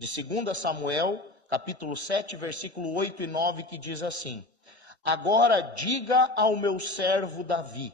de 2 Samuel, capítulo 7, versículo 8 e 9, que diz assim: Agora diga ao meu servo Davi,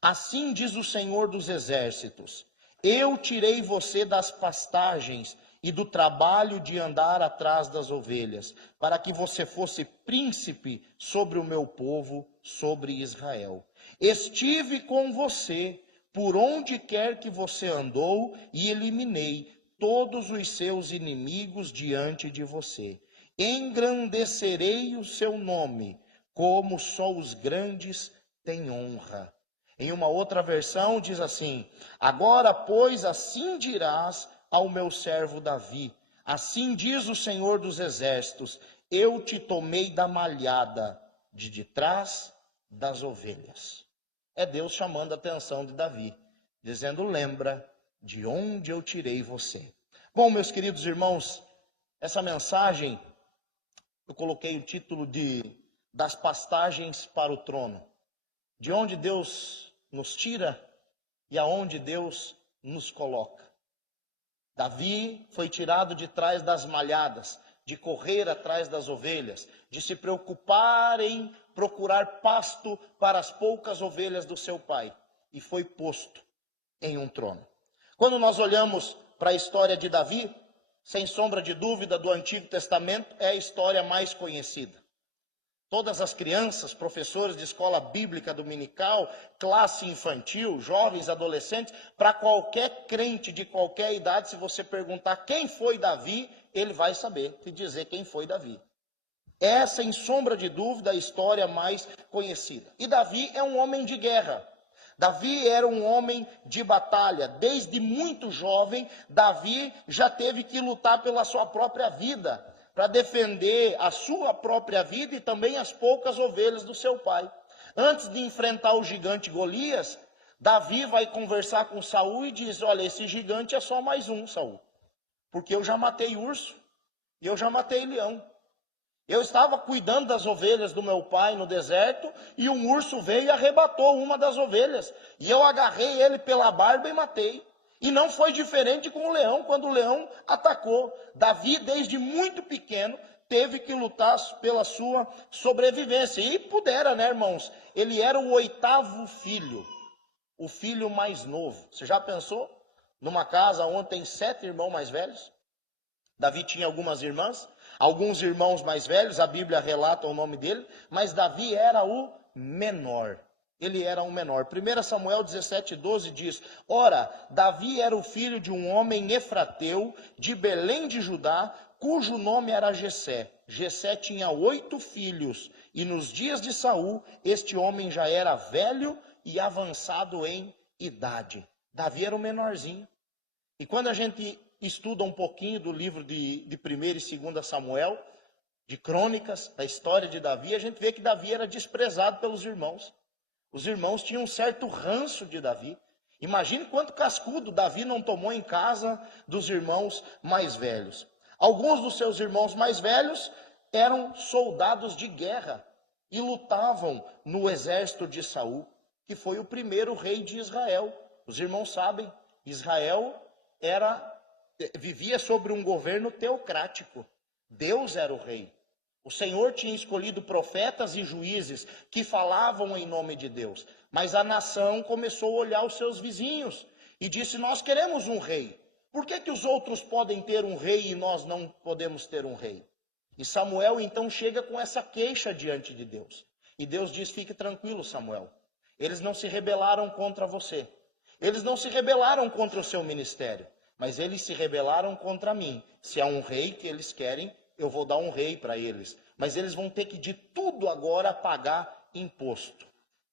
assim diz o Senhor dos Exércitos, eu tirei você das pastagens e do trabalho de andar atrás das ovelhas, para que você fosse príncipe sobre o meu povo, sobre Israel. Estive com você por onde quer que você andou e eliminei todos os seus inimigos diante de você. Engrandecerei o seu nome, como só os grandes têm honra. Em uma outra versão diz assim: Agora, pois, assim dirás ao meu servo Davi, assim diz o Senhor dos Exércitos, eu te tomei da malhada, de trás das ovelhas. É Deus chamando a atenção de Davi, dizendo: lembra de onde eu tirei você. Bom, meus queridos irmãos, essa mensagem, eu coloquei o título de Das pastagens para o trono. De onde Deus nos tira e aonde Deus nos coloca. Davi foi tirado de trás das malhadas, de correr atrás das ovelhas, de se preocupar em procurar pasto para as poucas ovelhas do seu pai, e foi posto em um trono. Quando nós olhamos para a história de Davi, sem sombra de dúvida, do Antigo Testamento, é a história mais conhecida. Todas as crianças, professores de escola bíblica dominical, classe infantil, jovens, adolescentes, para qualquer crente de qualquer idade, se você perguntar quem foi Davi, ele vai saber te dizer quem foi Davi. É, sem sombra de dúvida, a história mais conhecida. E Davi é um homem de guerra. Davi era um homem de batalha. Desde muito jovem, Davi já teve que lutar pela sua própria vida, para defender a sua própria vida e também as poucas ovelhas do seu pai. Antes de enfrentar o gigante Golias, Davi vai conversar com Saul e diz: olha, esse gigante é só mais um, Saul, porque eu já matei urso e eu já matei leão. Eu estava cuidando das ovelhas do meu pai no deserto e um urso veio e arrebatou uma das ovelhas. E eu agarrei ele pela barba e matei. E não foi diferente com o leão, quando o leão atacou. Davi, desde muito pequeno, teve que lutar pela sua sobrevivência. E pudera, né, irmãos? Ele era o 8º filho, o filho mais novo. Você já pensou? Numa casa onde tem 7 irmãos mais velhos? Davi tinha algumas irmãs, alguns irmãos mais velhos, a Bíblia relata o nome dele, mas Davi era o menor. Ele era um menor. 1 Samuel 17:12 diz: Ora, Davi era o filho de um homem efrateu, de Belém de Judá, cujo nome era Jessé. Jessé tinha 8 filhos, e nos dias de Saul, este homem já era velho e avançado em idade. Davi era o menorzinho. E quando a gente estuda um pouquinho do livro de 1 e 2 Samuel, de crônicas, da história de Davi, a gente vê que Davi era desprezado pelos irmãos. Os irmãos tinham um certo ranço de Davi. Imagine quanto cascudo Davi não tomou em casa dos irmãos mais velhos. Alguns dos seus irmãos mais velhos eram soldados de guerra e lutavam no exército de Saul, que foi o primeiro rei de Israel. Os irmãos sabem, Israel vivia sobre um governo teocrático. Deus era o rei. O Senhor tinha escolhido profetas e juízes que falavam em nome de Deus. Mas a nação começou a olhar os seus vizinhos e disse: nós queremos um rei. Por que os outros podem ter um rei e nós não podemos ter um rei? E Samuel então chega com essa queixa diante de Deus. E Deus diz: fique tranquilo, Samuel. Eles não se rebelaram contra você. Eles não se rebelaram contra o seu ministério. Mas eles se rebelaram contra mim. Se há um rei que eles querem, eu vou dar um rei para eles. Mas eles vão ter que de tudo agora pagar imposto.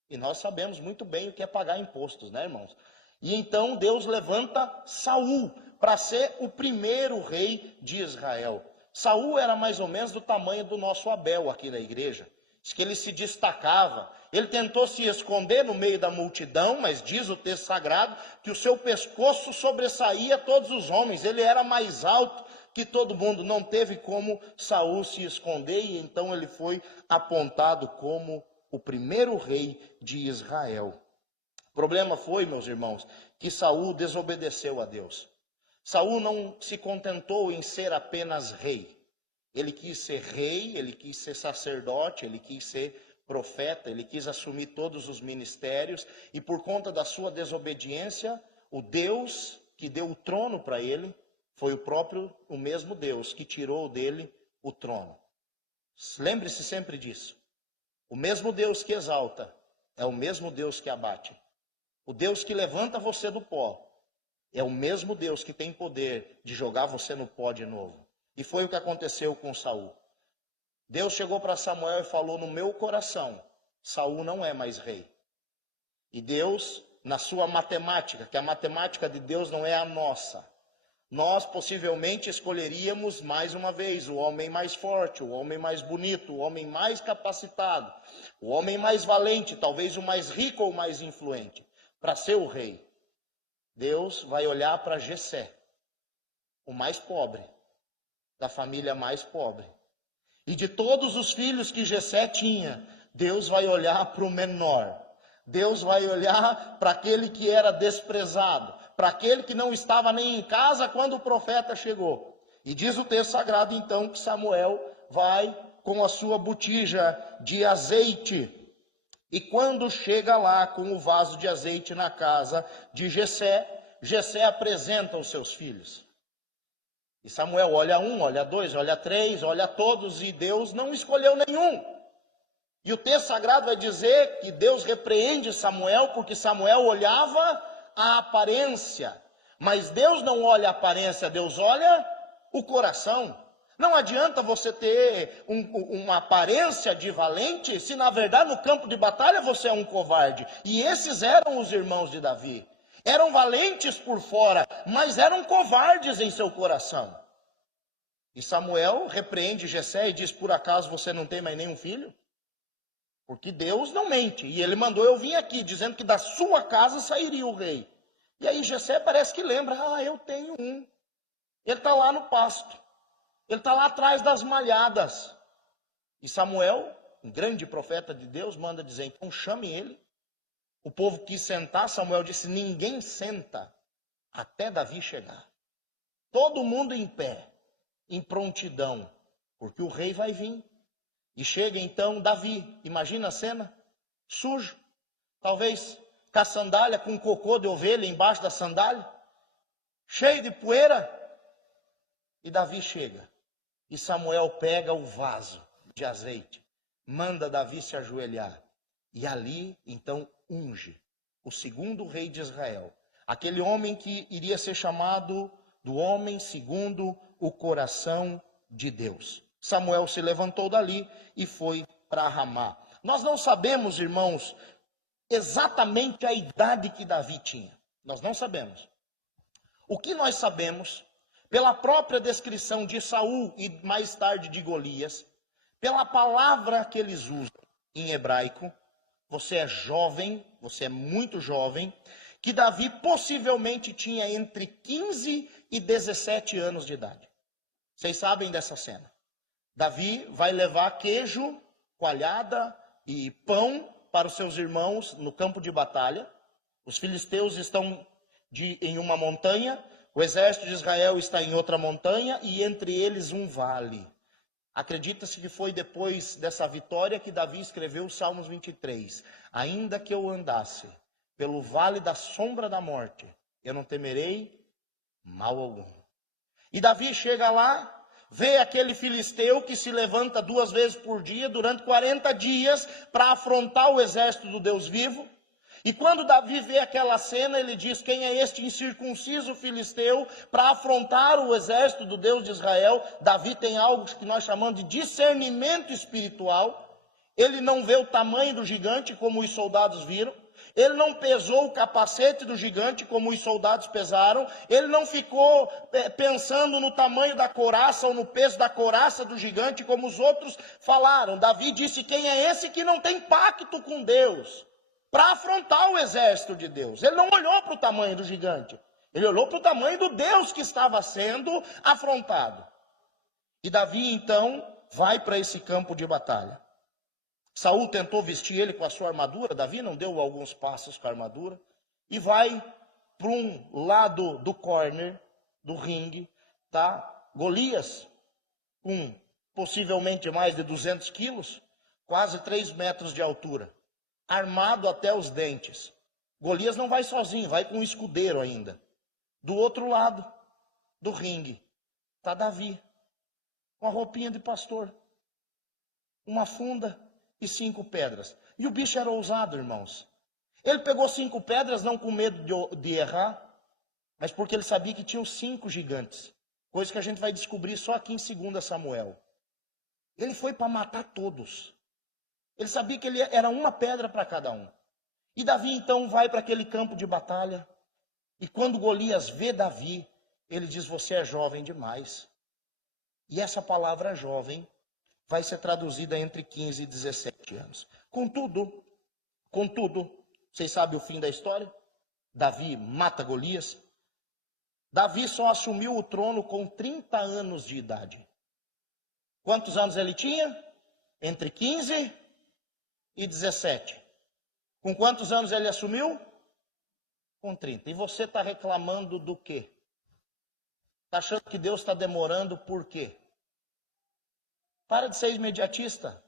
E nós sabemos muito bem o que é pagar impostos, né, irmãos? E então Deus levanta Saul para ser o primeiro rei de Israel. Saul era mais ou menos do tamanho do nosso Abel aqui na igreja. Diz que ele se destacava. Ele tentou se esconder no meio da multidão, mas diz o texto sagrado que o seu pescoço sobressaía todos os homens. Ele era mais alto que todo mundo. Não teve como Saul se esconder e então ele foi apontado como o primeiro rei de Israel. O problema foi, meus irmãos, que Saul desobedeceu a Deus. Saul não se contentou em ser apenas rei. Ele quis ser rei, ele quis ser sacerdote, ele quis ser profeta, ele quis assumir todos os ministérios, e por conta da sua desobediência, o Deus que deu o trono para ele foi o mesmo Deus que tirou dele o trono. Lembre-se sempre disso. O mesmo Deus que exalta é o mesmo Deus que abate. O Deus que levanta você do pó é o mesmo Deus que tem poder de jogar você no pó de novo. E foi o que aconteceu com Saul. Deus chegou para Samuel e falou: no meu coração, Saul não é mais rei. E Deus, na sua matemática, que a matemática de Deus não é a nossa, nós possivelmente escolheríamos mais uma vez o homem mais forte, o homem mais bonito, o homem mais capacitado, o homem mais valente, talvez o mais rico ou o mais influente, para ser o rei. Deus vai olhar para Jessé, o mais pobre, da família mais pobre. E de todos os filhos que Jessé tinha, Deus vai olhar para o menor. Deus vai olhar para aquele que era desprezado, para aquele que não estava nem em casa quando o profeta chegou. E diz o texto sagrado então que Samuel vai com a sua botija de azeite. E quando chega lá com o vaso de azeite na casa de Jessé, Jessé apresenta os seus filhos. E Samuel olha um, olha dois, olha três, olha todos, e Deus não escolheu nenhum. E o texto sagrado vai dizer que Deus repreende Samuel, porque Samuel olhava a aparência. Mas Deus não olha a aparência, Deus olha o coração. Não adianta você ter uma aparência de valente, se na verdade no campo de batalha você é um covarde. E esses eram os irmãos de Davi. Eram valentes por fora, mas eram covardes em seu coração. E Samuel repreende Jessé e diz: por acaso você não tem mais nenhum filho? Porque Deus não mente. E ele mandou eu vir aqui, dizendo que da sua casa sairia o rei. E aí Jessé parece que lembra: eu tenho um. Ele está lá no pasto. Ele está lá atrás das malhadas. E Samuel, um grande profeta de Deus, manda dizer: então chame ele. O povo quis sentar, Samuel disse: ninguém senta até Davi chegar. Todo mundo em pé, em prontidão, porque o rei vai vir. E chega então Davi, imagina a cena, sujo, talvez com a sandália, com cocô de ovelha embaixo da sandália, cheio de poeira. E Davi chega, e Samuel pega o vaso de azeite, manda Davi se ajoelhar, e ali então unge o segundo rei de Israel, aquele homem que iria ser chamado do homem segundo o coração de Deus. Samuel se levantou dali e foi para Ramá. Nós não sabemos, irmãos, exatamente a idade que Davi tinha. Nós não sabemos. O que nós sabemos, pela própria descrição de Saul e mais tarde de Golias, pela palavra que eles usam em hebraico, você é jovem, você é muito jovem, que Davi possivelmente tinha entre 15 e 17 anos de idade. Vocês sabem dessa cena. Davi vai levar queijo, coalhada e pão para os seus irmãos no campo de batalha. Os filisteus estão em uma montanha, o exército de Israel está em outra montanha e entre eles um vale. Acredita-se que foi depois dessa vitória que Davi escreveu o Salmos 23. Ainda que eu andasse pelo vale da sombra da morte, eu não temerei mal algum. E Davi chega lá, vê aquele filisteu que se levanta 2 vezes por dia, durante 40 dias, para afrontar o exército do Deus vivo. E quando Davi vê aquela cena, ele diz: quem é este incircunciso filisteu para afrontar o exército do Deus de Israel? Davi tem algo que nós chamamos de discernimento espiritual. Ele não vê o tamanho do gigante como os soldados viram. Ele não pesou o capacete do gigante como os soldados pesaram. Ele não ficou pensando no tamanho da couraça ou no peso da couraça do gigante como os outros falaram. Davi disse: quem é esse que não tem pacto com Deus para afrontar o exército de Deus? Ele não olhou para o tamanho do gigante. Ele olhou para o tamanho do Deus que estava sendo afrontado. E Davi então vai para esse campo de batalha. Saul tentou vestir ele com a sua armadura. Davi não deu alguns passos com a armadura. E vai para um lado do corner do ringue está Golias, com possivelmente mais de 200 quilos, quase 3 metros de altura, armado até os dentes. Golias não vai sozinho, vai com um escudeiro ainda. Do outro lado do ringue está Davi, com a roupinha de pastor, uma funda e 5 pedras. E o bicho era ousado, irmãos. Ele pegou 5 pedras, não com medo de errar, mas porque ele sabia que tinha os 5 gigantes. Coisa que a gente vai descobrir só aqui em 2 Samuel. Ele foi para matar todos. Ele sabia que ele era uma pedra para cada um. E Davi então vai para aquele campo de batalha. E quando Golias vê Davi, ele diz: você é jovem demais. E essa palavra jovem vai ser traduzida entre 15 e 17 anos. Contudo, vocês sabem o fim da história? Davi mata Golias. Davi só assumiu o trono com 30 anos de idade. Quantos anos ele tinha? Entre 15 e 17. Com quantos anos ele assumiu? Com 30. E você está reclamando do quê? Está achando que Deus está demorando por quê? Para de ser imediatista.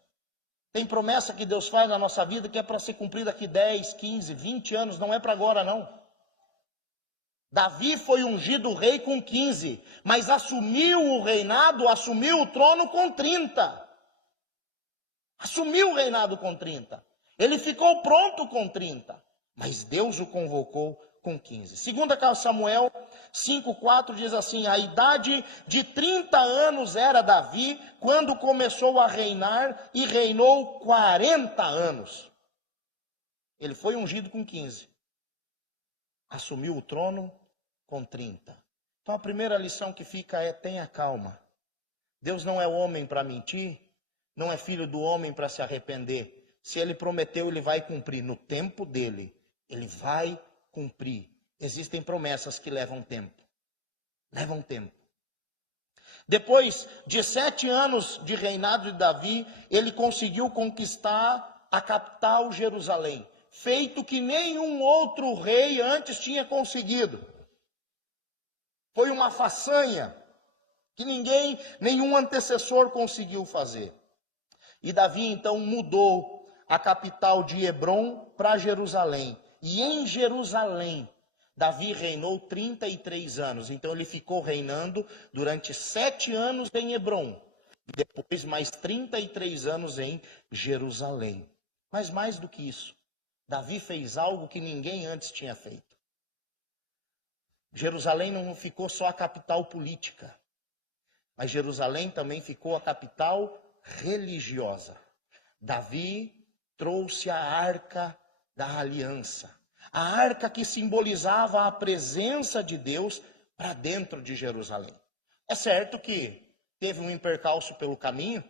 Tem promessa que Deus faz na nossa vida que é para ser cumprida daqui 10, 15, 20 anos, não é para agora não. Davi foi ungido rei com 15, mas assumiu o reinado, assumiu o trono com 30. Assumiu o reinado com 30. Ele ficou pronto com 30, mas Deus o convocou com 15. 2 Samuel 5,4 diz assim: a idade de 30 anos era Davi quando começou a reinar e reinou 40 anos. Ele foi ungido com 15. Assumiu o trono com 30. Então a primeira lição que fica é: tenha calma. Deus não é homem para mentir, não é filho do homem para se arrepender. Se ele prometeu, ele vai cumprir no tempo dele. Ele vai cumprir. Existem promessas que levam tempo. Levam tempo. Depois de 7 anos de reinado de Davi, ele conseguiu conquistar a capital Jerusalém, feito que nenhum outro rei antes tinha conseguido. Foi uma façanha que nenhum antecessor conseguiu fazer. E Davi então mudou a capital de Hebrom para Jerusalém. E em Jerusalém, Davi reinou 33 anos. Então ele ficou reinando durante 7 anos em Hebrom. E depois mais 33 anos em Jerusalém. Mas mais do que isso, Davi fez algo que ninguém antes tinha feito. Jerusalém não ficou só a capital política, mas Jerusalém também ficou a capital religiosa. Davi trouxe a arca da aliança, a arca que simbolizava a presença de Deus para dentro de Jerusalém. É certo que teve um percalço pelo caminho,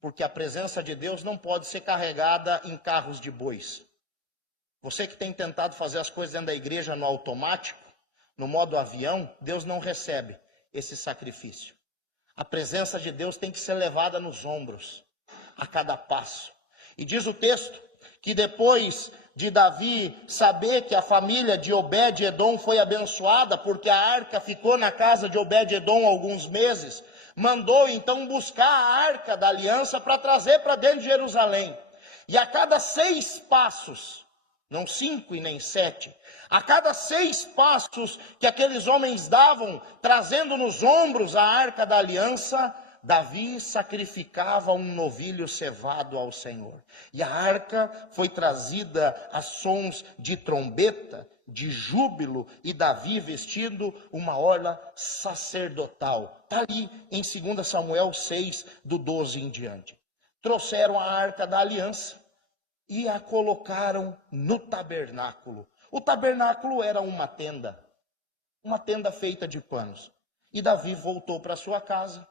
porque a presença de Deus não pode ser carregada em carros de bois. Você que tem tentado fazer as coisas dentro da igreja no automático, no modo avião, Deus não recebe esse sacrifício. A presença de Deus tem que ser levada nos ombros, a cada passo. E diz o texto que depois de Davi saber que a família de Obed-Edom foi abençoada, porque a arca ficou na casa de Obed-Edom alguns meses, mandou então buscar a arca da aliança para trazer para dentro de Jerusalém. E a cada 6 passos, não 5 e nem 7, a cada 6 passos que aqueles homens davam, trazendo nos ombros a arca da aliança, Davi sacrificava um novilho cevado ao Senhor. E a arca foi trazida a sons de trombeta, de júbilo, e Davi vestindo uma orla sacerdotal. Está ali em 2 Samuel 6, do 12 em diante. Trouxeram a arca da aliança e a colocaram no tabernáculo. O tabernáculo era uma tenda feita de panos. E Davi voltou para sua casa,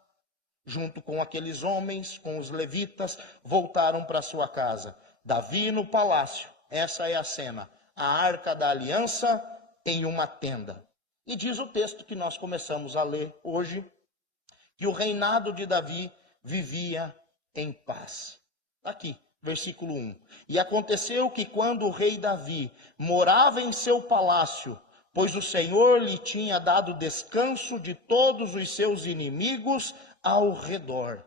junto com aqueles homens, com os levitas, voltaram para sua casa. Davi no palácio, essa é a cena. A arca da aliança em uma tenda. E diz o texto que nós começamos a ler hoje, que o reinado de Davi vivia em paz. Aqui, versículo 1. E aconteceu que quando o rei Davi morava em seu palácio, pois o Senhor lhe tinha dado descanso de todos os seus inimigos ao redor.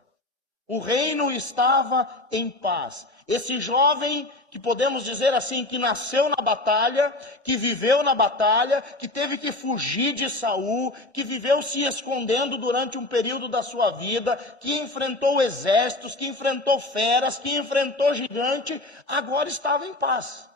O reino estava em paz. Esse jovem, que podemos dizer assim, que nasceu na batalha, que viveu na batalha, que teve que fugir de Saul, que viveu se escondendo durante um período da sua vida, que enfrentou exércitos, que enfrentou feras, que enfrentou gigante, agora estava em paz,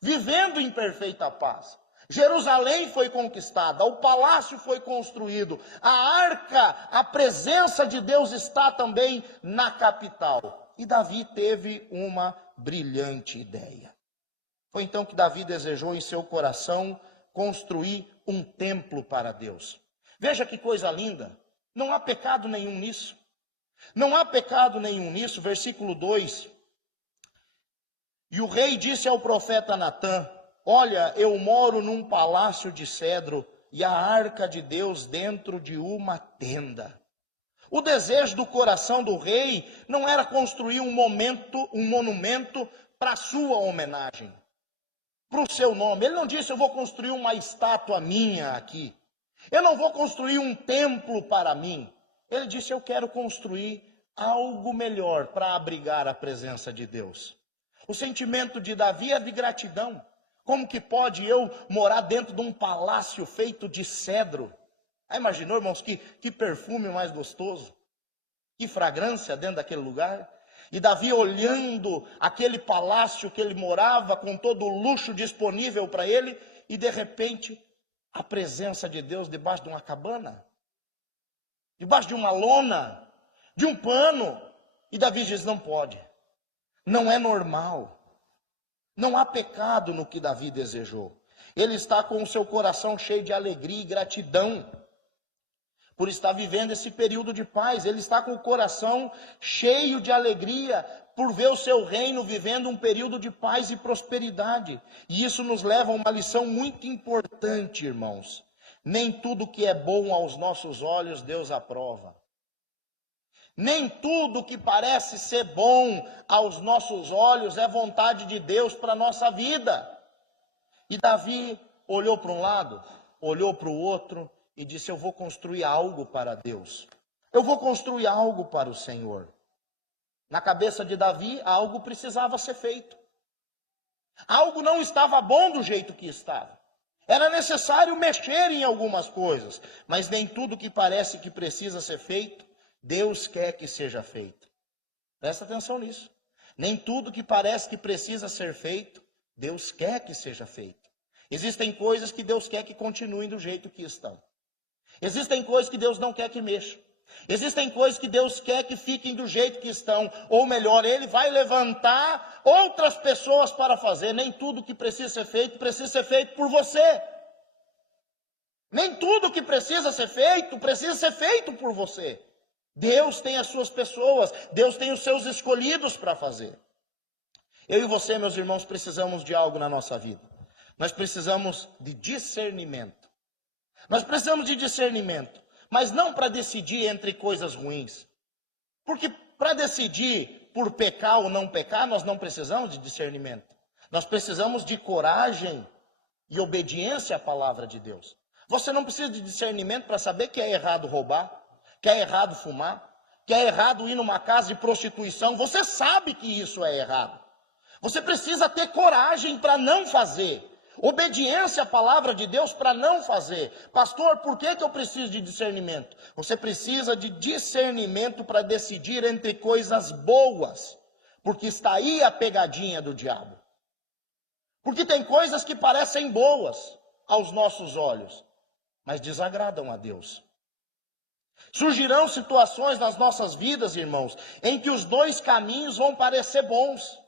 vivendo em perfeita paz. Jerusalém foi conquistada, o palácio foi construído, a arca, a presença de Deus está também na capital. E Davi teve uma brilhante ideia. Foi então que Davi desejou em seu coração construir um templo para Deus. Veja que coisa linda, não há pecado nenhum nisso. Não há pecado nenhum nisso, versículo 2. E o rei disse ao profeta Natã: olha, eu moro num palácio de cedro e a arca de Deus dentro de uma tenda. O desejo do coração do rei não era construir um monumento para a sua homenagem, para o seu nome. Ele não disse: eu vou construir uma estátua minha aqui. Eu não vou construir um templo para mim. Ele disse: eu quero construir algo melhor para abrigar a presença de Deus. O sentimento de Davi é de gratidão. Como que pode eu morar dentro de um palácio feito de cedro? Ah, imaginou, irmãos, que perfume mais gostoso? Que fragrância dentro daquele lugar? E Davi olhando aquele palácio que ele morava, com todo o luxo disponível para ele, e de repente, a presença de Deus debaixo de uma cabana, debaixo de uma lona, de um pano. E Davi diz: não pode, não é normal. Não há pecado no que Davi desejou. Ele está com o seu coração cheio de alegria e gratidão por estar vivendo esse período de paz. Ele está com o coração cheio de alegria por ver o seu reino vivendo um período de paz e prosperidade. E isso nos leva a uma lição muito importante, irmãos. Nem tudo que é bom aos nossos olhos Deus aprova. Nem tudo que parece ser bom aos nossos olhos é vontade de Deus para a nossa vida. E Davi olhou para um lado, olhou para o outro e disse: eu vou construir algo para Deus. Eu vou construir algo para o Senhor. Na cabeça de Davi, algo precisava ser feito. Algo não estava bom do jeito que estava. Era necessário mexer em algumas coisas, mas nem tudo que parece que precisa ser feito Deus quer que seja feito. Presta atenção nisso. Nem tudo que parece que precisa ser feito, Deus quer que seja feito. Existem coisas que Deus quer que continuem do jeito que estão. Existem coisas que Deus não quer que mexa. Existem coisas que Deus quer que fiquem do jeito que estão. Ou melhor, Ele vai levantar outras pessoas para fazer. Nem tudo que precisa ser feito por você. Nem tudo que precisa ser feito por você. Deus tem as suas pessoas, Deus tem os seus escolhidos para fazer. Eu e você, meus irmãos, precisamos de algo na nossa vida. Nós precisamos de discernimento. Nós precisamos de discernimento, mas não para decidir entre coisas ruins. Porque para decidir por pecar ou não pecar, nós não precisamos de discernimento. Nós precisamos de coragem e obediência à palavra de Deus. Você não precisa de discernimento para saber que é errado roubar, que é errado fumar, que é errado ir numa casa de prostituição. Você sabe que isso é errado. Você precisa ter coragem para não fazer. Obediência à palavra de Deus para não fazer. Pastor, por que eu preciso de discernimento? Você precisa de discernimento para decidir entre coisas boas. Porque está aí a pegadinha do diabo. Porque tem coisas que parecem boas aos nossos olhos, mas desagradam a Deus. Surgirão situações nas nossas vidas, irmãos, em que os dois caminhos vão parecer bons.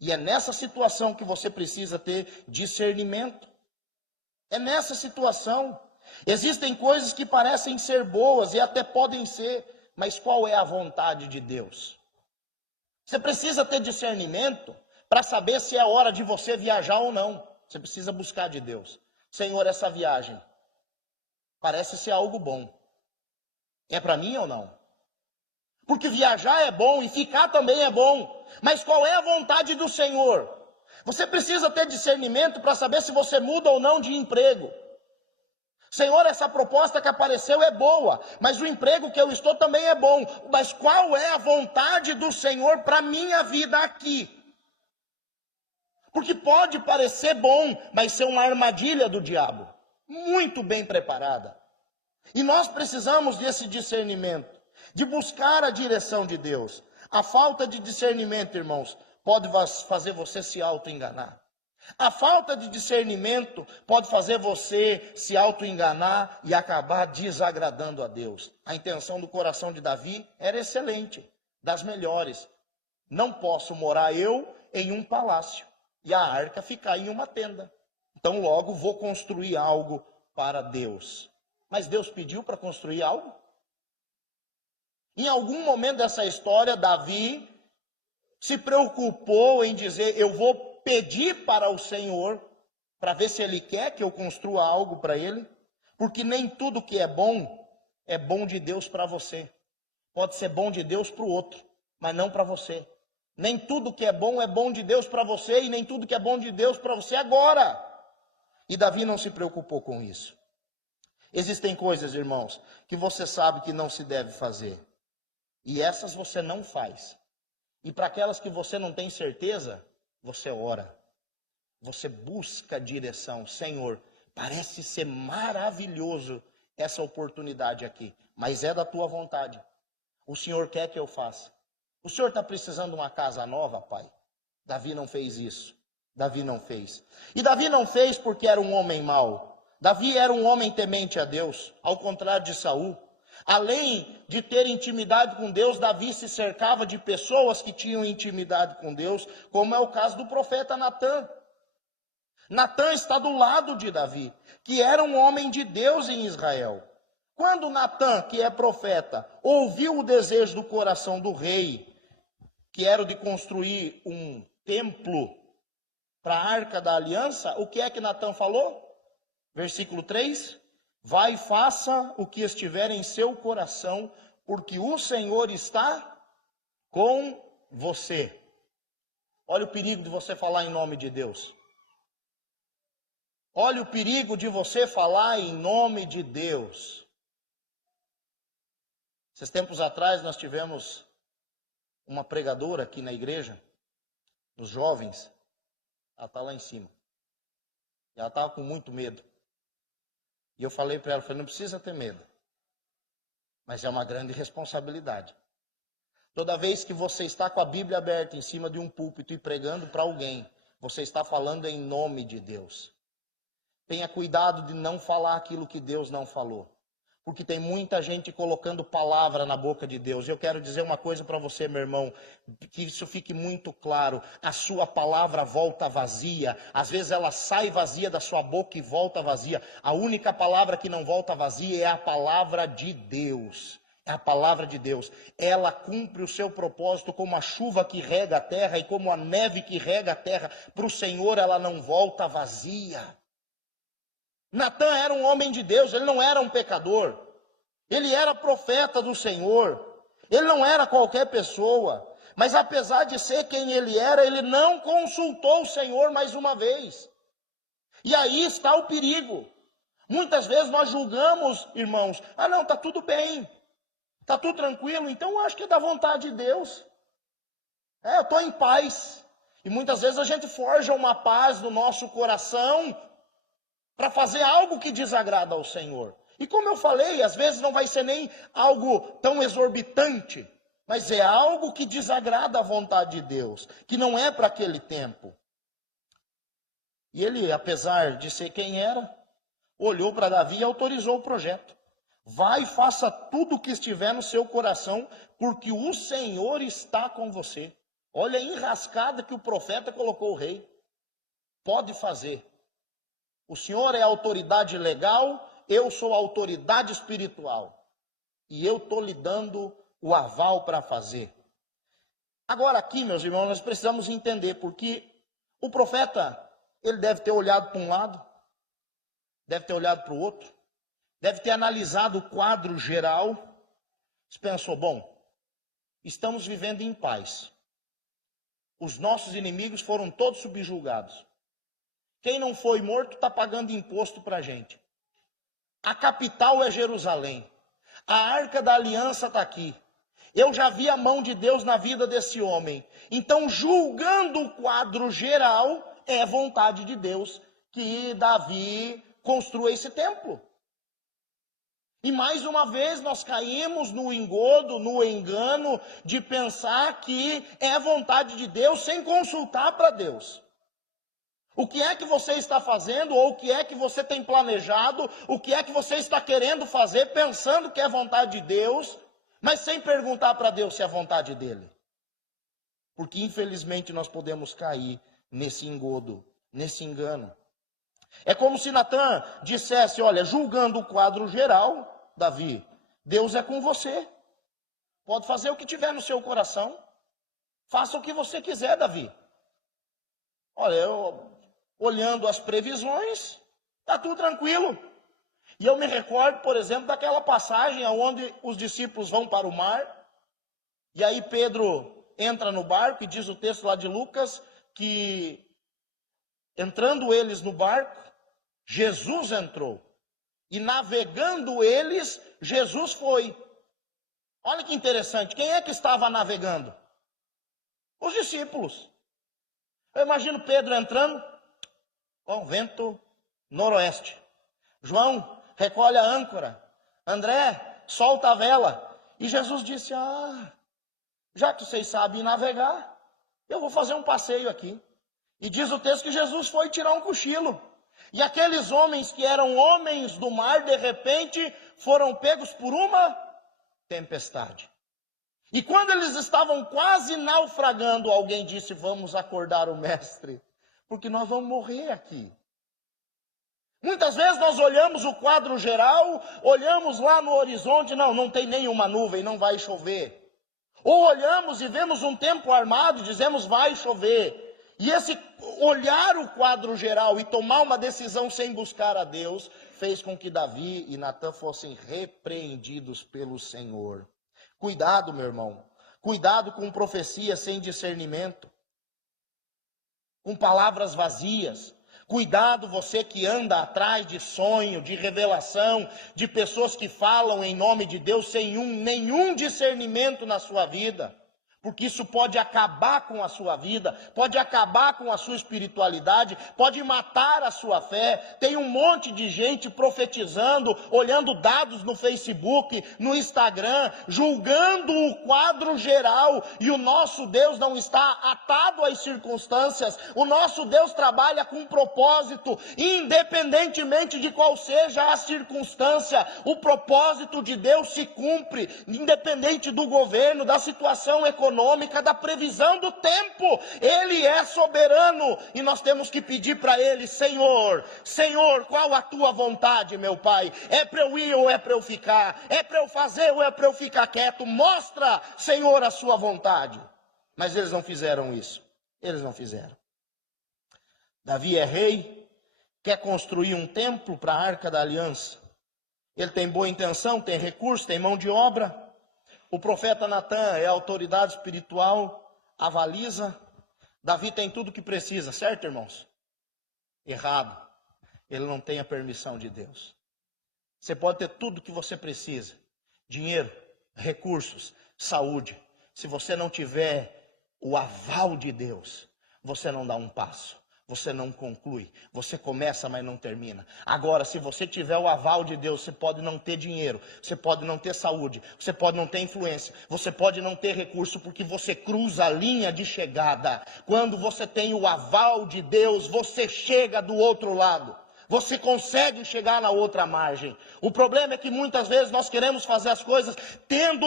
E é nessa situação que você precisa ter discernimento. É nessa situação. Existem coisas que parecem ser boas e até podem ser, mas qual é a vontade de Deus? Você precisa ter discernimento para saber se é hora de você viajar ou não. Você precisa buscar de Deus. Senhor, essa viagem parece ser algo bom. É para mim ou não? Porque viajar é bom e ficar também é bom. Mas qual é a vontade do Senhor? Você precisa ter discernimento para saber se você muda ou não de emprego. Senhor, essa proposta que apareceu é boa, mas o emprego que eu estou também é bom. Mas qual é a vontade do Senhor para a minha vida aqui? Porque pode parecer bom, mas ser uma armadilha do diabo, muito bem preparada. E nós precisamos desse discernimento, de buscar a direção de Deus. A falta de discernimento, irmãos, pode fazer você se auto-enganar. A falta de discernimento pode fazer você se auto-enganar e acabar desagradando a Deus. A intenção do coração de Davi era excelente, das melhores. Não posso morar eu em um palácio e a arca ficar em uma tenda. Então logo vou construir algo para Deus. Mas Deus pediu para construir algo? Em algum momento dessa história, Davi se preocupou em dizer, eu vou pedir para o Senhor, para ver se Ele quer que eu construa algo para Ele, porque nem tudo que é bom de Deus para você. Pode ser bom de Deus para o outro, mas não para você. Nem tudo que é bom de Deus para você, e nem tudo que é bom de Deus para você agora. E Davi não se preocupou com isso. Existem coisas, irmãos, que você sabe que não se deve fazer, e essas você não faz. E para aquelas que você não tem certeza, você ora, você busca direção. Senhor, parece ser maravilhoso essa oportunidade aqui, mas é da tua vontade. O Senhor quer que eu faça. O Senhor está precisando de uma casa nova, pai? Davi não fez isso. Davi não fez. E Davi não fez porque era um homem mau. Davi era um homem temente a Deus, ao contrário de Saul. Além de ter intimidade com Deus, Davi se cercava de pessoas que tinham intimidade com Deus, como é o caso do profeta Natã. Natã está do lado de Davi, que era um homem de Deus em Israel. Quando Natã, que é profeta, ouviu o desejo do coração do rei, que era o de construir um templo para a Arca da Aliança, o que é que Natã falou? Versículo 3... Vai e faça o que estiver em seu coração, porque o Senhor está com você. Olha o perigo de você falar em nome de Deus. Olha o perigo de você falar em nome de Deus. Esses tempos atrás nós tivemos uma pregadora aqui na igreja, dos jovens. Ela está lá em cima. E ela estava com muito medo. E eu falei para ela, não precisa ter medo, mas é uma grande responsabilidade. Toda vez que você está com a Bíblia aberta em cima de um púlpito e pregando para alguém, você está falando em nome de Deus. Tenha cuidado de não falar aquilo que Deus não falou, porque tem muita gente colocando palavra na boca de Deus. Eu quero dizer uma coisa para você, meu irmão, que isso fique muito claro. A sua palavra volta vazia. Às vezes ela sai vazia da sua boca e volta vazia. A única palavra que não volta vazia é a palavra de Deus. É a palavra de Deus. Ela cumpre o seu propósito como a chuva que rega a terra e como a neve que rega a terra. Para o Senhor ela não volta vazia. Natã era um homem de Deus, ele não era um pecador. Ele era profeta do Senhor. Ele não era qualquer pessoa. Mas apesar de ser quem ele era, ele não consultou o Senhor mais uma vez. E aí está o perigo. Muitas vezes nós julgamos, irmãos, não, está tudo bem. Está tudo tranquilo, então eu acho que é da vontade de Deus. Eu estou em paz. E muitas vezes a gente forja uma paz no nosso coração para fazer algo que desagrada ao Senhor. E como eu falei, às vezes não vai ser nem algo tão exorbitante, mas é algo que desagrada a vontade de Deus, que não é para aquele tempo. E ele, apesar de ser quem era, olhou para Davi e autorizou o projeto. Vai e faça tudo o que estiver no seu coração, porque o Senhor está com você. Olha a enrascada que o profeta colocou o rei. Pode fazer. O Senhor é a autoridade legal, eu sou a autoridade espiritual. E eu estou lhe dando o aval para fazer. Agora aqui, meus irmãos, nós precisamos entender, porque o profeta, ele deve ter olhado para um lado, deve ter olhado para o outro, deve ter analisado o quadro geral. Você pensou, bom, estamos vivendo em paz. Os nossos inimigos foram todos subjugados. Quem não foi morto está pagando imposto para a gente. A capital é Jerusalém. A arca da aliança está aqui. Eu já vi a mão de Deus na vida desse homem. Então, julgando o quadro geral, é vontade de Deus que Davi construa esse templo. E mais uma vez nós caímos no engodo, no engano de pensar que é vontade de Deus sem consultar para Deus. O que é que você está fazendo, ou o que é que você tem planejado, o que é que você está querendo fazer, pensando que é vontade de Deus, mas sem perguntar para Deus se é vontade dele. Porque infelizmente nós podemos cair nesse engodo, nesse engano. É como se Natan dissesse, olha, julgando o quadro geral, Davi, Deus é com você. Pode fazer o que tiver no seu coração. Faça o que você quiser, Davi. Olha, olhando as previsões, está tudo tranquilo. E eu me recordo, por exemplo, daquela passagem onde os discípulos vão para o mar, e aí Pedro entra no barco, e diz o texto lá de Lucas, que entrando eles no barco, Jesus entrou. E navegando eles, Jesus foi. Olha que interessante, quem é que estava navegando? Os discípulos. Eu imagino Pedro entrando com vento noroeste. João, recolhe a âncora. André, solta a vela. E Jesus disse, já que vocês sabem navegar, eu vou fazer um passeio aqui. E diz o texto que Jesus foi tirar um cochilo. E aqueles homens que eram homens do mar, de repente, foram pegos por uma tempestade. E quando eles estavam quase naufragando, alguém disse, vamos acordar o mestre, porque nós vamos morrer aqui. Muitas vezes nós olhamos o quadro geral, olhamos lá no horizonte, não tem nenhuma nuvem, não vai chover. Ou olhamos e vemos um tempo armado, dizemos vai chover. E esse olhar o quadro geral e tomar uma decisão sem buscar a Deus, fez com que Davi e Natan fossem repreendidos pelo Senhor. Cuidado, meu irmão. Cuidado com profecia sem discernimento. Com palavras vazias. Cuidado você que anda atrás de sonho, de revelação, de pessoas que falam em nome de Deus sem nenhum discernimento na sua vida. Porque isso pode acabar com a sua vida, pode acabar com a sua espiritualidade, pode matar a sua fé. Tem um monte de gente profetizando, olhando dados no Facebook, no Instagram, julgando o quadro geral. E o nosso Deus não está atado às circunstâncias. O nosso Deus trabalha com propósito, independentemente de qual seja a circunstância. O propósito de Deus se cumpre, independente do governo, da situação econômica, da previsão do tempo. Ele é soberano e nós temos que pedir para Ele, Senhor, qual a tua vontade, meu Pai? É para eu ir ou é para eu ficar? É para eu fazer ou é para eu ficar quieto? Mostra, Senhor, a sua vontade. Mas eles não fizeram isso. Eles não fizeram. Davi é rei, quer construir um templo para a Arca da Aliança. Ele tem boa intenção, tem recurso, tem mão de obra. O profeta Natan é a autoridade espiritual, avaliza. Davi tem tudo o que precisa, certo, irmãos? Errado. Ele não tem a permissão de Deus. Você pode ter tudo o que você precisa. Dinheiro, recursos, saúde. Se você não tiver o aval de Deus, você não dá um passo. Você não conclui, você começa, mas não termina. Agora, se você tiver o aval de Deus, você pode não ter dinheiro, você pode não ter saúde, você pode não ter influência, você pode não ter recurso, porque você cruza a linha de chegada. Quando você tem o aval de Deus, você chega do outro lado. Você consegue chegar na outra margem. O problema é que muitas vezes nós queremos fazer as coisas tendo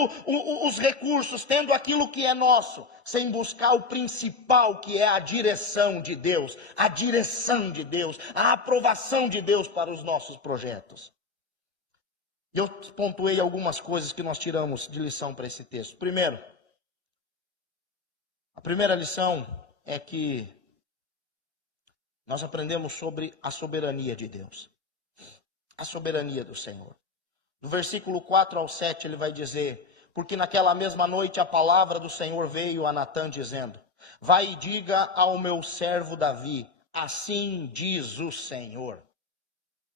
os recursos, tendo aquilo que é nosso, sem buscar o principal, que é a direção de Deus, a direção de Deus, a aprovação de Deus para os nossos projetos. Eu pontuei algumas coisas que nós tiramos de lição para esse texto. Primeiro, a primeira lição é que nós aprendemos sobre a soberania de Deus. A soberania do Senhor. No versículo 4 ao 7 ele vai dizer, porque naquela mesma noite a palavra do Senhor veio a Natan dizendo, vai e diga ao meu servo Davi, assim diz o Senhor.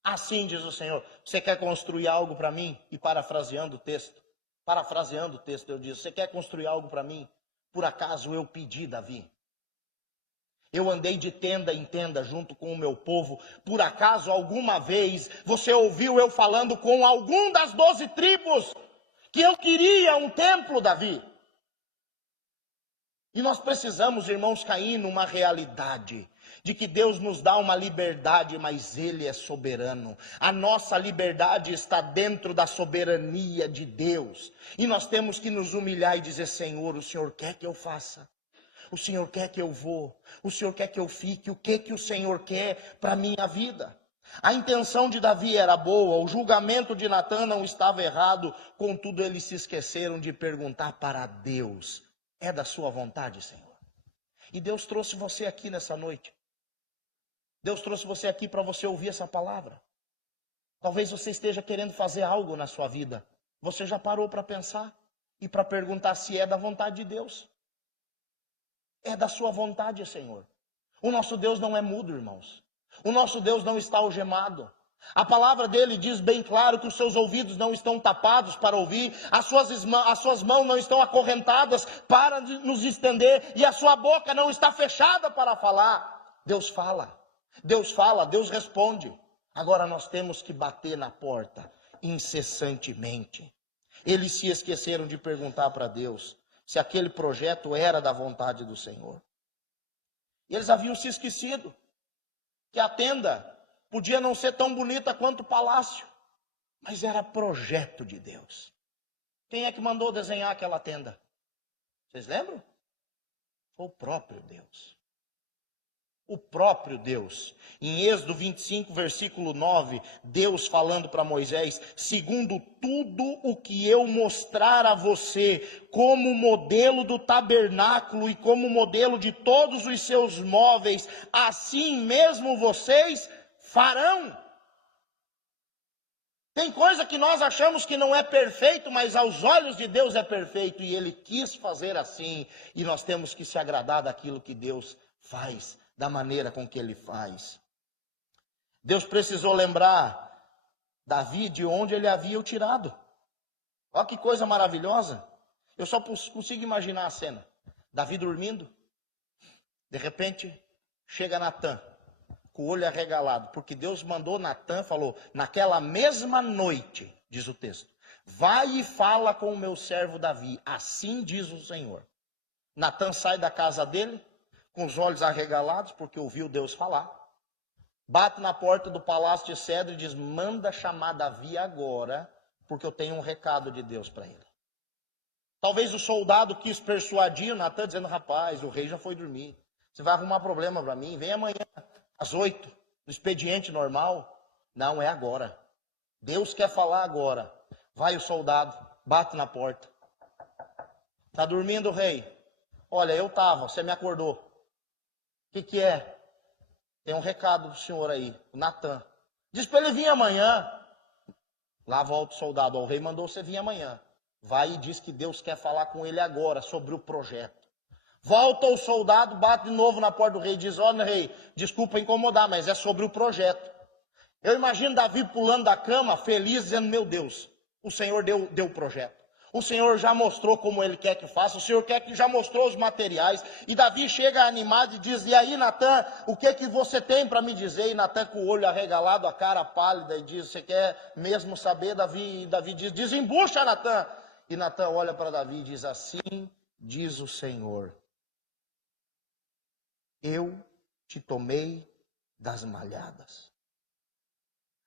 Assim diz o Senhor. Você quer construir algo para mim? E parafraseando o texto, eu disse, você quer construir algo para mim? Por acaso eu pedi, Davi? Eu andei de tenda em tenda junto com o meu povo. Por acaso alguma vez você ouviu eu falando com algum das 12 tribos que eu queria um templo, Davi? E nós precisamos, irmãos, cair numa realidade de que Deus nos dá uma liberdade, mas Ele é soberano. A nossa liberdade está dentro da soberania de Deus. E nós temos que nos humilhar e dizer, Senhor, o Senhor quer que eu faça? O Senhor quer que eu vou? O Senhor quer que eu fique? O que o Senhor quer para a minha vida? A intenção de Davi era boa, o julgamento de Natã não estava errado, contudo eles se esqueceram de perguntar para Deus, é da sua vontade, Senhor? E Deus trouxe você aqui nessa noite. Deus trouxe você aqui para você ouvir essa palavra. Talvez você esteja querendo fazer algo na sua vida. Você já parou para pensar e para perguntar se é da vontade de Deus? É da sua vontade, Senhor. O nosso Deus não é mudo, irmãos. O nosso Deus não está algemado. A palavra dele diz bem claro que os seus ouvidos não estão tapados para ouvir, as suas mãos não estão acorrentadas para nos estender, e a sua boca não está fechada para falar. Deus fala, Deus responde. Agora nós temos que bater na porta incessantemente. Eles se esqueceram de perguntar para Deus se aquele projeto era da vontade do Senhor. E eles haviam se esquecido que a tenda podia não ser tão bonita quanto o palácio, mas era projeto de Deus. Quem é que mandou desenhar aquela tenda? Vocês lembram? Foi o próprio Deus. O próprio Deus. Em Êxodo 25, versículo 9, Deus falando para Moisés, segundo tudo o que eu mostrar a você, como modelo do tabernáculo e como modelo de todos os seus móveis, assim mesmo vocês farão. Tem coisa que nós achamos que não é perfeito, mas aos olhos de Deus é perfeito, e Ele quis fazer assim, e nós temos que se agradar daquilo que Deus faz, da maneira com que Ele faz. Deus precisou lembrar Davi de onde ele havia o tirado. Olha que coisa maravilhosa. Eu só consigo imaginar a cena. Davi dormindo, de repente chega Natã, com o olho arregalado, porque Deus mandou Natã, falou, naquela mesma noite, diz o texto, vai e fala com o meu servo Davi, assim diz o Senhor. Natã sai da casa dele, com os olhos arregalados, porque ouviu Deus falar, bate na porta do palácio de cedro e diz, manda chamar Davi agora, porque eu tenho um recado de Deus para ele. Talvez o soldado quis persuadir o Natã, dizendo, rapaz, o rei já foi dormir, você vai arrumar problema para mim, vem amanhã, às 8, no expediente normal. Não, é agora. Deus quer falar agora. Vai o soldado, bate na porta. Está dormindo, rei? Olha, eu estava, você me acordou. O que é? Tem um recado do senhor aí, o Natã. Diz para ele vir amanhã. Lá volta o soldado, o rei mandou você vir amanhã. Vai e diz que Deus quer falar com ele agora sobre o projeto. Volta o soldado, bate de novo na porta do rei e diz, olha rei, desculpa incomodar, mas é sobre o projeto. Eu imagino Davi pulando da cama, feliz, dizendo, meu Deus, o Senhor deu o projeto. O Senhor já mostrou como Ele quer que faça, o Senhor já mostrou os materiais. E Davi chega animado e diz, e aí Natã, o que você tem para me dizer? E Natã com o olho arregalado, a cara pálida, e diz, você quer mesmo saber, Davi? E Davi diz, desembucha Natã. E Natã olha para Davi e diz, assim diz o Senhor. Eu te tomei das malhadas.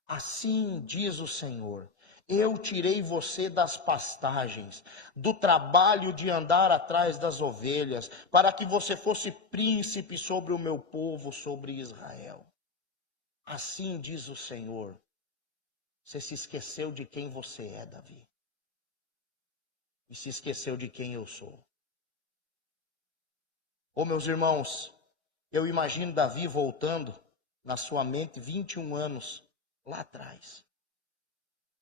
Assim diz o Senhor. Eu tirei você das pastagens, do trabalho de andar atrás das ovelhas, para que você fosse príncipe sobre o meu povo, sobre Israel. Assim diz o Senhor. Você se esqueceu de quem você é, Davi. E se esqueceu de quem eu sou. Ô meus irmãos, eu imagino Davi voltando na sua mente 21 anos lá atrás.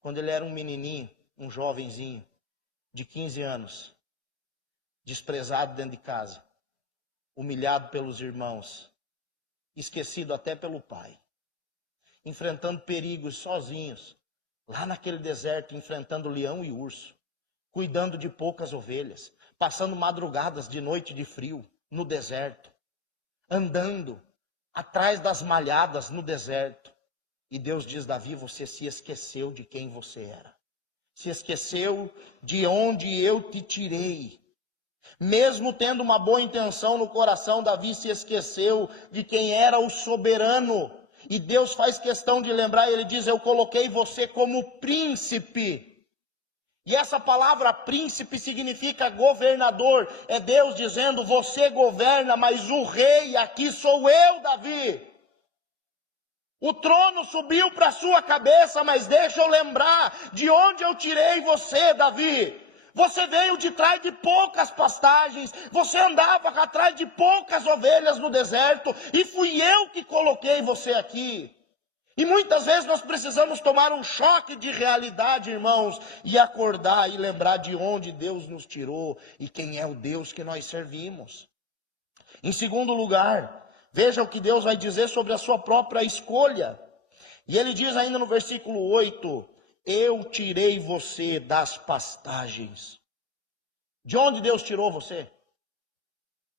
Quando ele era um menininho, um jovenzinho de 15 anos, desprezado dentro de casa. humilhado pelos irmãos, esquecido até pelo pai, enfrentando perigos sozinhos, lá naquele deserto, enfrentando leão e urso, cuidando de poucas ovelhas, passando madrugadas de noite de frio no deserto, andando atrás das malhadas no deserto. E Deus diz: Davi, você se esqueceu de quem você era. Se esqueceu de onde eu te tirei. Mesmo tendo uma boa intenção no coração, Davi se esqueceu de quem era o soberano. E Deus faz questão de lembrar, ele diz: eu coloquei você como príncipe. E essa palavra príncipe significa governador. É Deus dizendo: você governa, mas o rei aqui sou eu, Davi. O trono subiu para sua cabeça, mas deixa eu lembrar de onde eu tirei você, Davi. Você veio de trás de poucas pastagens, você andava atrás de poucas ovelhas no deserto, e fui eu que coloquei você aqui. E muitas vezes nós precisamos tomar um choque de realidade, irmãos, e acordar e lembrar de onde Deus nos tirou e quem é o Deus que nós servimos. Em segundo lugar, veja o que Deus vai dizer sobre a sua própria escolha. E ele diz ainda no versículo 8: eu tirei você das pastagens. De onde Deus tirou você?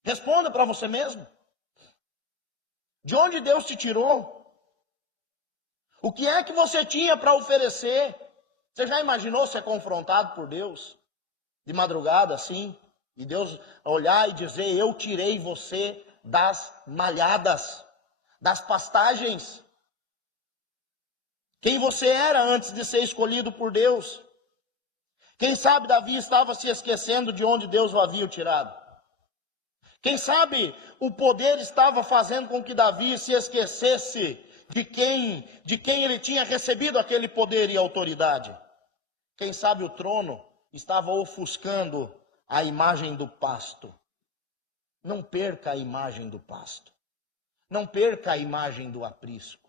Responda para você mesmo. De onde Deus te tirou? O que é que você tinha para oferecer? Você já imaginou ser confrontado por Deus? De madrugada assim? E Deus olhar e dizer: eu tirei você das malhadas, das pastagens. Quem você era antes de ser escolhido por Deus? Quem sabe Davi estava se esquecendo de onde Deus o havia tirado. Quem sabe o poder estava fazendo com que Davi se esquecesse de quem ele tinha recebido aquele poder e autoridade. Quem sabe o trono estava ofuscando a imagem do pasto. Não perca a imagem do pasto. Não perca a imagem do aprisco.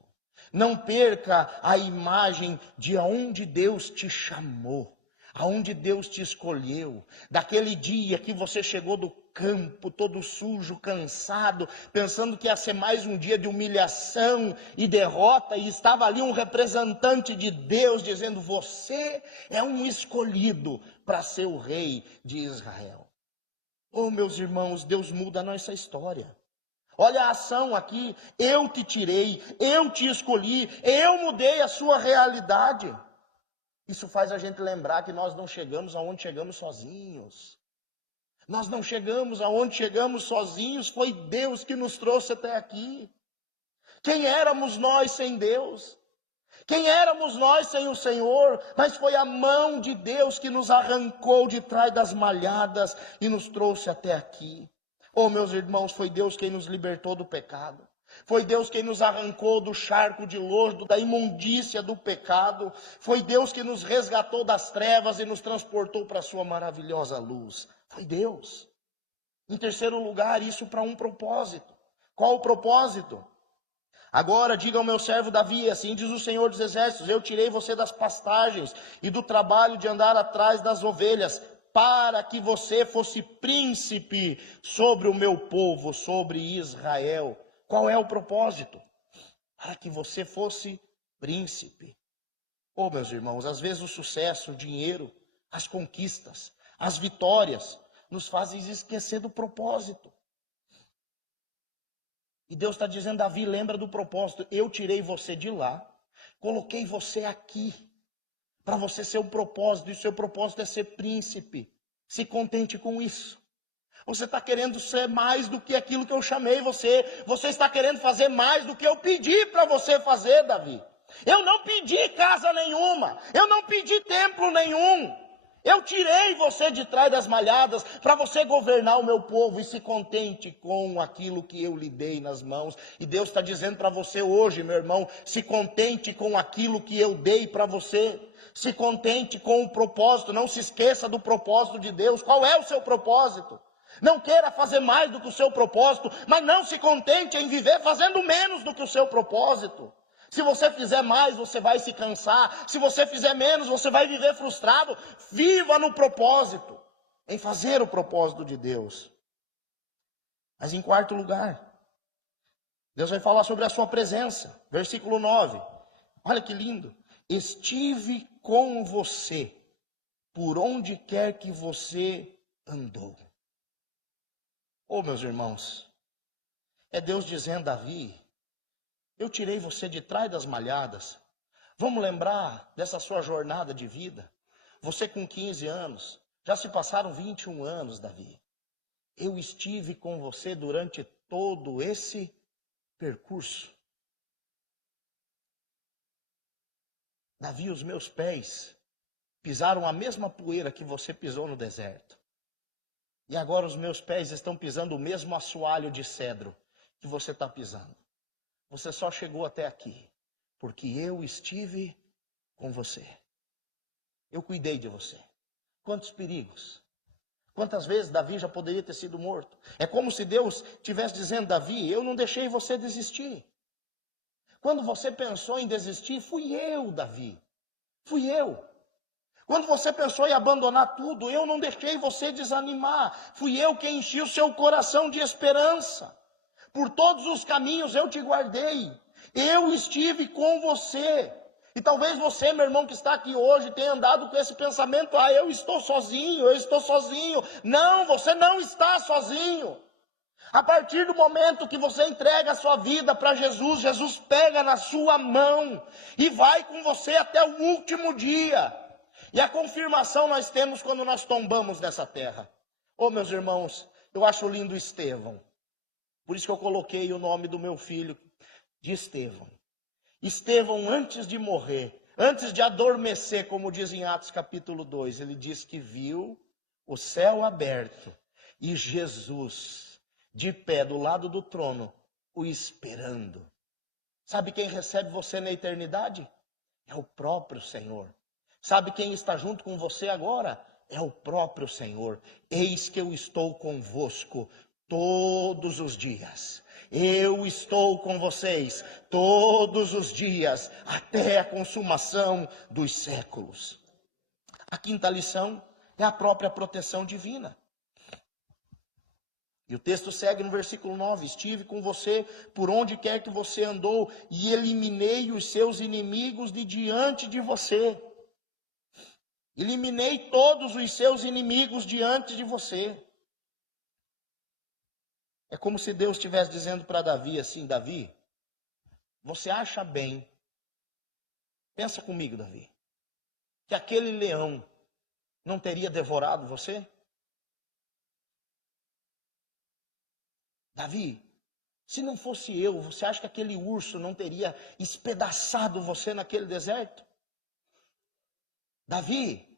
Não perca a imagem de aonde Deus te chamou, aonde Deus te escolheu, daquele dia que você chegou do campo, todo sujo, cansado, pensando que ia ser mais um dia de humilhação e derrota, e estava ali um representante de Deus dizendo: você é um escolhido para ser o rei de Israel. Oh, meus irmãos, Deus muda a nossa história. Olha a ação aqui: eu te tirei, eu te escolhi, eu mudei a sua realidade. Isso faz a gente lembrar que nós não chegamos aonde chegamos sozinhos. Nós não chegamos aonde chegamos sozinhos, foi Deus que nos trouxe até aqui. Quem éramos nós sem Deus? Quem éramos nós sem o Senhor? Mas foi a mão de Deus que nos arrancou de trás das malhadas e nos trouxe até aqui. Oh, meus irmãos, foi Deus quem nos libertou do pecado. Foi Deus quem nos arrancou do charco de lodo, da imundícia do pecado. Foi Deus que nos resgatou das trevas e nos transportou para a sua maravilhosa luz. Foi Deus. Em terceiro lugar, isso para um propósito. Qual o propósito? Agora diga ao meu servo Davi: assim diz o Senhor dos Exércitos: eu tirei você das pastagens e do trabalho de andar atrás das ovelhas, para que você fosse príncipe sobre o meu povo, sobre Israel. Qual é o propósito? Para que você fosse príncipe. Oh, meus irmãos, às vezes o sucesso, o dinheiro, as conquistas, as vitórias nos fazem esquecer do propósito. E Deus está dizendo: Davi, lembra do propósito. Eu tirei você de lá, coloquei você aqui, para você ser um propósito, e o seu propósito é ser príncipe. Se contente com isso. Você está querendo ser mais do que aquilo que eu chamei você. Você está querendo fazer mais do que eu pedi para você fazer, Davi. Eu não pedi casa nenhuma. Eu não pedi templo nenhum. Eu tirei você de trás das malhadas para você governar o meu povo. E se contente com aquilo que eu lhe dei nas mãos. E Deus está dizendo para você hoje, meu irmão: se contente com aquilo que eu dei para você. Se contente com o propósito. Não se esqueça do propósito de Deus. Qual é o seu propósito? Não queira fazer mais do que o seu propósito, mas não se contente em viver fazendo menos do que o seu propósito. Se você fizer mais, você vai se cansar. Se você fizer menos, você vai viver frustrado. Viva no propósito, em fazer o propósito de Deus. Mas em quarto lugar, Deus vai falar sobre a sua presença. Versículo 9. Olha que lindo. Estive com você por onde quer que você andou. Oh, meus irmãos, é Deus dizendo, Davi, eu tirei você de trás das malhadas. Vamos lembrar dessa sua jornada de vida? Você com 15 anos, já se passaram 21 anos, Davi. Eu estive com você durante todo esse percurso. Davi, os meus pés pisaram a mesma poeira que você pisou no deserto. E agora os meus pés estão pisando o mesmo assoalho de cedro que você está pisando. Você só chegou até aqui porque eu estive com você. Eu cuidei de você. Quantos perigos. Quantas vezes Davi já poderia ter sido morto. É como se Deus estivesse dizendo, Davi, eu não deixei você desistir. Quando você pensou em desistir, fui eu, Davi. Fui eu. Quando você pensou em abandonar tudo, eu não deixei você desanimar. Fui eu quem enchi o seu coração de esperança. Por todos os caminhos eu te guardei. Eu estive com você. E talvez você, meu irmão, que está aqui hoje, tenha andado com esse pensamento, eu estou sozinho, eu estou sozinho. Não, você não está sozinho. A partir do momento que você entrega a sua vida para Jesus, Jesus pega na sua mão e vai com você até o último dia. E a confirmação nós temos quando nós tombamos nessa terra. Oh, meus irmãos, eu acho lindo Estevão. Por isso que eu coloquei o nome do meu filho de Estevão. Estevão, antes de morrer, antes de adormecer, como diz em Atos capítulo 2, ele diz que viu o céu aberto e Jesus de pé do lado do trono, o esperando. Sabe quem recebe você na eternidade? É o próprio Senhor. Sabe quem está junto com você agora? É o próprio Senhor. Eis que eu estou convosco todos os dias. Eu estou com vocês todos os dias, até a consumação dos séculos. A quinta lição é a própria proteção divina. E o texto segue no versículo 9. Estive com você por onde quer que você andou e eliminei os seus inimigos de diante de você. Eliminei todos os seus inimigos diante de você. É como se Deus estivesse dizendo para Davi assim, Davi, você acha bem, pensa comigo, Davi, que aquele leão não teria devorado você? Davi, se não fosse eu, você acha que aquele urso não teria espedaçado você naquele deserto? Davi,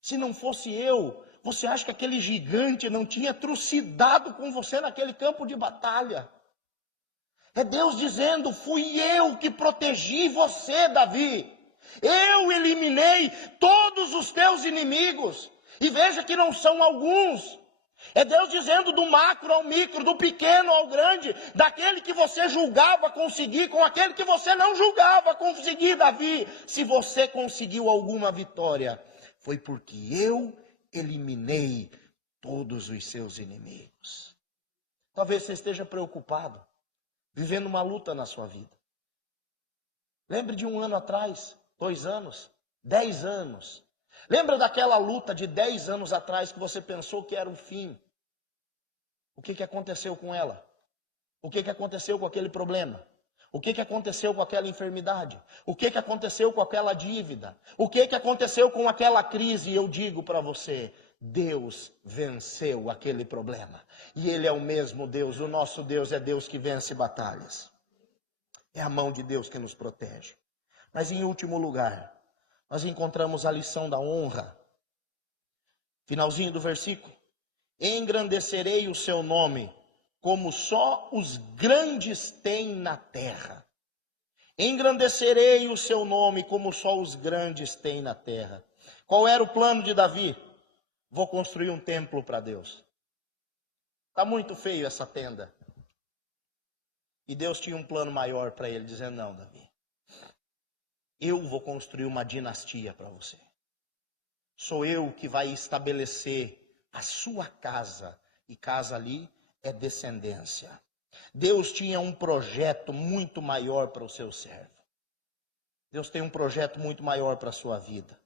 se não fosse eu, você acha que aquele gigante não tinha trucidado com você naquele campo de batalha? É Deus dizendo, fui eu que protegi você, Davi. Eu eliminei todos os teus inimigos. E veja que não são alguns. É Deus dizendo do macro ao micro, do pequeno ao grande, daquele que você julgava conseguir, com aquele que você não julgava conseguir, Davi. Se você conseguiu alguma vitória, foi porque eu eliminei todos os seus inimigos. Talvez você esteja preocupado, vivendo uma luta na sua vida. Lembre de 1 ano atrás, 2 anos, 10 anos. Lembra daquela luta de 10 anos atrás que você pensou que era o fim? O que aconteceu com ela? O que aconteceu com aquele problema? O que aconteceu com aquela enfermidade? O que aconteceu com aquela dívida? O que aconteceu com aquela crise? E eu digo para você, Deus venceu aquele problema. E Ele é o mesmo Deus. O nosso Deus é Deus que vence batalhas. É a mão de Deus que nos protege. Mas em último lugar, nós encontramos a lição da honra. Finalzinho do versículo. Engrandecerei o seu nome, como só os grandes têm na terra. Engrandecerei o seu nome, como só os grandes têm na terra. Qual era o plano de Davi? Vou construir um templo para Deus. Está muito feio essa tenda. E Deus tinha um plano maior para ele, dizendo, não, Davi, eu vou construir uma dinastia para você. Sou eu que vai estabelecer a sua casa. E casa ali é descendência. Deus tinha um projeto muito maior para o seu servo. Deus tem um projeto muito maior para a sua vida.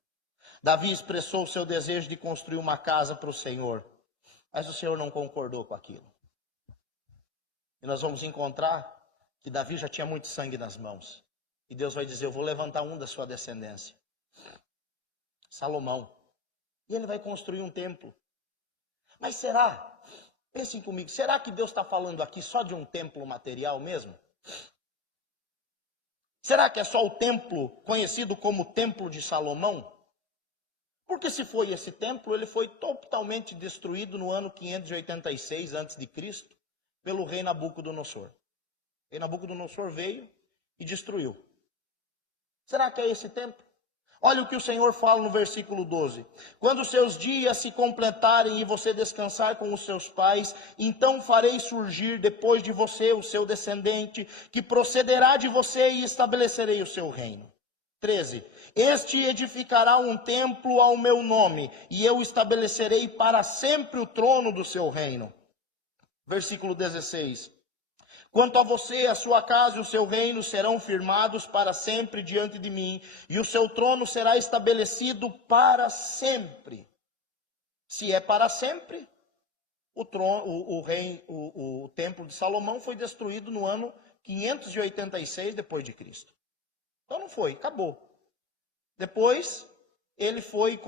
Davi expressou o seu desejo de construir uma casa para o Senhor, mas o Senhor não concordou com aquilo. E nós vamos encontrar que Davi já tinha muito sangue nas mãos. E Deus vai dizer, eu vou levantar um da sua descendência. Salomão. E ele vai construir um templo. Mas será? Pensem comigo, será que Deus está falando aqui só de um templo material mesmo? Será que é só o templo conhecido como Templo de Salomão? Porque se foi esse templo, ele foi totalmente destruído no ano 586 a.C. pelo rei Nabucodonosor. O rei Nabucodonosor veio e destruiu. Será que é esse templo? Olha o que o Senhor fala no versículo 12. Quando os seus dias se completarem e você descansar com os seus pais, então farei surgir depois de você o seu descendente, que procederá de você e estabelecerei o seu reino. 13. Este edificará um templo ao meu nome, e eu estabelecerei para sempre o trono do seu reino. Versículo 16. Quanto a você, a sua casa e o seu reino serão firmados para sempre diante de mim, e o seu trono será estabelecido para sempre. Se é para sempre, o templo de Salomão foi destruído no ano 586 depois de Cristo. Então não foi, acabou. Depois ele foi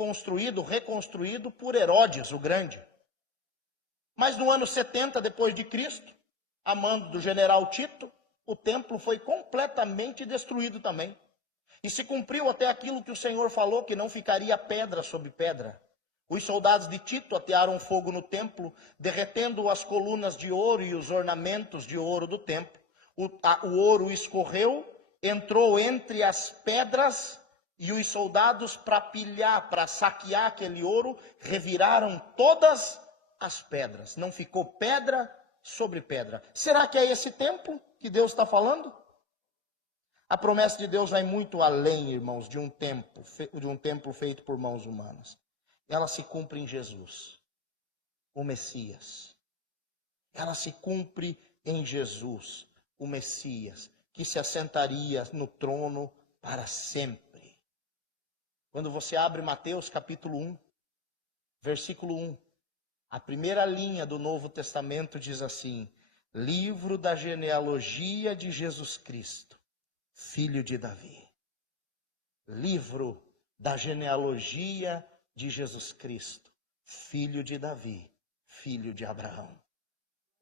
reconstruído por Herodes o Grande. Mas no ano 70 depois de Cristo, a mando do general Tito, o templo foi completamente destruído também. E se cumpriu até aquilo que o Senhor falou, que não ficaria pedra sobre pedra. Os soldados de Tito atearam fogo no templo, derretendo as colunas de ouro e os ornamentos de ouro do templo. O ouro escorreu, entrou entre as pedras, e os soldados, para saquear aquele ouro, reviraram todas as pedras. Não ficou pedra sobre pedra. Será que é esse templo que Deus está falando? A promessa de Deus vai muito além, irmãos, de um templo feito por mãos humanas. Ela se cumpre em Jesus, o Messias. Ela se cumpre em Jesus, o Messias, que se assentaria no trono para sempre. Quando você abre Mateus capítulo 1, versículo 1, a primeira linha do Novo Testamento diz assim: livro da genealogia de Jesus Cristo, filho de Davi. Livro da genealogia de Jesus Cristo, filho de Davi, filho de Abraão.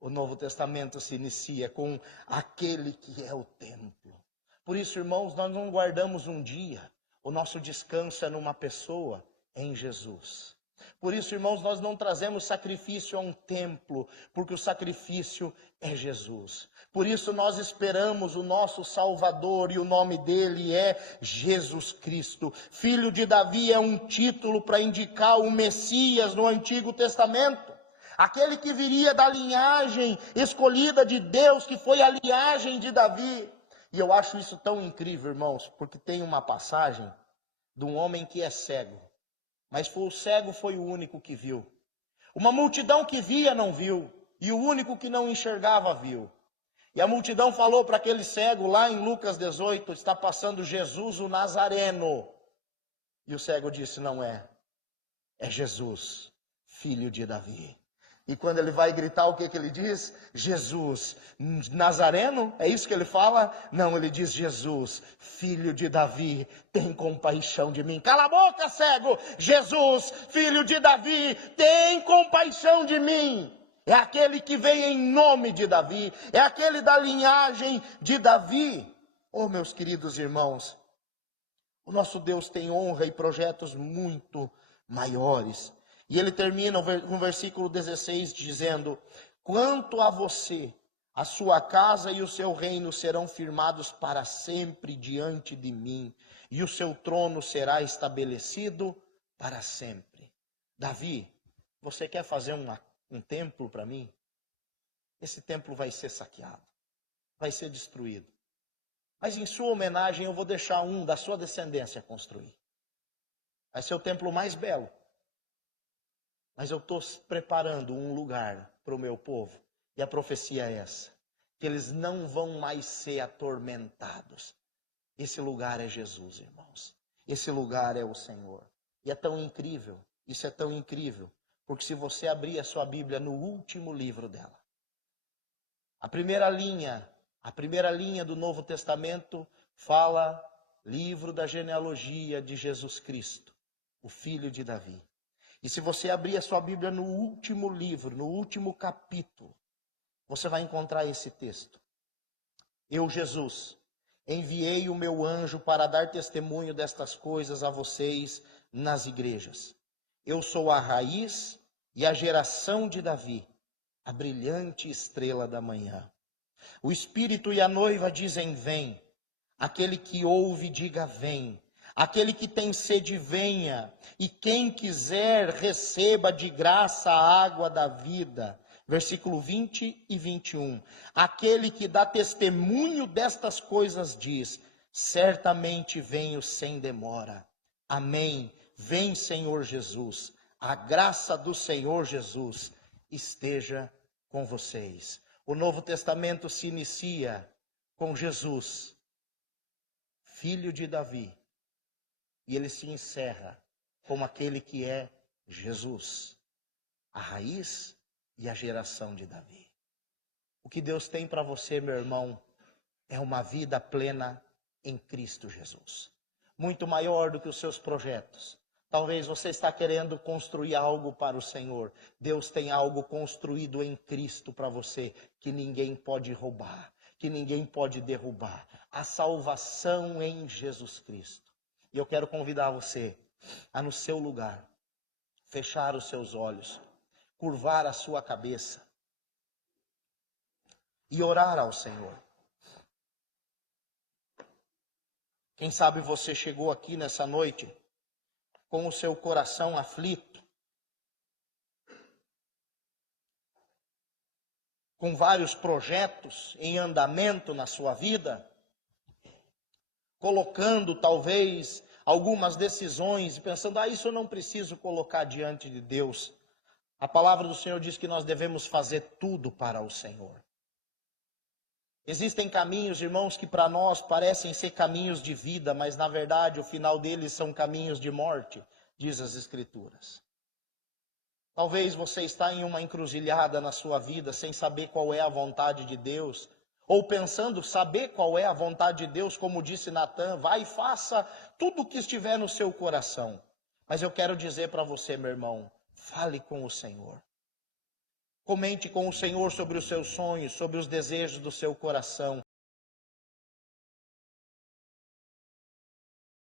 O Novo Testamento se inicia com aquele que é o templo. Por isso, irmãos, nós não guardamos um dia. O nosso descanso é numa pessoa, em Jesus. Por isso, irmãos, nós não trazemos sacrifício a um templo, porque o sacrifício é Jesus. Por isso nós esperamos o nosso Salvador, e o nome dele é Jesus Cristo. Filho de Davi é um título para indicar o Messias no Antigo Testamento. Aquele que viria da linhagem escolhida de Deus, que foi a linhagem de Davi. E eu acho isso tão incrível, irmãos, porque tem uma passagem de um homem que é cego. Mas o cego foi o único que viu. Uma multidão que via não viu, e o único que não enxergava viu. E a multidão falou para aquele cego, lá em Lucas 18, está passando Jesus o Nazareno. E o cego disse, não é, é Jesus, filho de Davi. E quando ele vai gritar, o que ele diz? Jesus, Nazareno? É isso que ele fala? Não, ele diz, Jesus, filho de Davi, tem compaixão de mim. Cala a boca, cego! Jesus, filho de Davi, tem compaixão de mim. É aquele que veio em nome de Davi, é aquele da linhagem de Davi. Oh, meus queridos irmãos, o nosso Deus tem honra e projetos muito maiores. E ele termina no versículo 16 dizendo, quanto a você, a sua casa e o seu reino serão firmados para sempre diante de mim, e o seu trono será estabelecido para sempre. Davi, você quer fazer um templo para mim? Esse templo vai ser saqueado, vai ser destruído. Mas em sua homenagem eu vou deixar um da sua descendência construir. Vai ser o templo mais belo. Mas eu estou preparando um lugar para o meu povo. E a profecia é essa, que eles não vão mais ser atormentados. Esse lugar é Jesus, irmãos. Esse lugar é o Senhor. E é tão incrível, isso é tão incrível, porque se você abrir a sua Bíblia no último livro dela, a primeira linha do Novo Testamento fala livro da genealogia de Jesus Cristo, o filho de Davi. E se você abrir a sua Bíblia no último livro, no último capítulo, você vai encontrar esse texto. Eu, Jesus, enviei o meu anjo para dar testemunho destas coisas a vocês nas igrejas. Eu sou a raiz e a geração de Davi, a brilhante estrela da manhã. O Espírito e a noiva dizem, vem. Aquele que ouve, diga, vem. Aquele que tem sede, venha. E quem quiser, receba de graça a água da vida. Versículo 20 e 21. Aquele que dá testemunho destas coisas diz, certamente venho sem demora. Amém. Vem, Senhor Jesus. A graça do Senhor Jesus esteja com vocês. O Novo Testamento se inicia com Jesus, filho de Davi, e ele se encerra como aquele que é Jesus, a raiz e a geração de Davi. O que Deus tem para você, meu irmão, é uma vida plena em Cristo Jesus. Muito maior do que os seus projetos. Talvez você está querendo construir algo para o Senhor. Deus tem algo construído em Cristo para você que ninguém pode roubar, que ninguém pode derrubar. A salvação em Jesus Cristo. E eu quero convidar você a, no seu lugar, fechar os seus olhos, curvar a sua cabeça e orar ao Senhor. Quem sabe você chegou aqui nessa noite com o seu coração aflito, com vários projetos em andamento na sua vida, colocando talvez algumas decisões e pensando, isso eu não preciso colocar diante de Deus. A palavra do Senhor diz que nós devemos fazer tudo para o Senhor. Existem caminhos, irmãos, que para nós parecem ser caminhos de vida, mas na verdade o final deles são caminhos de morte, diz as Escrituras. Talvez você está em uma encruzilhada na sua vida sem saber qual é a vontade de Deus, ou pensando saber qual é a vontade de Deus, como disse Natã, vai e faça tudo o que estiver no seu coração. Mas eu quero dizer para você, meu irmão, fale com o Senhor. Comente com o Senhor sobre os seus sonhos, sobre os desejos do seu coração.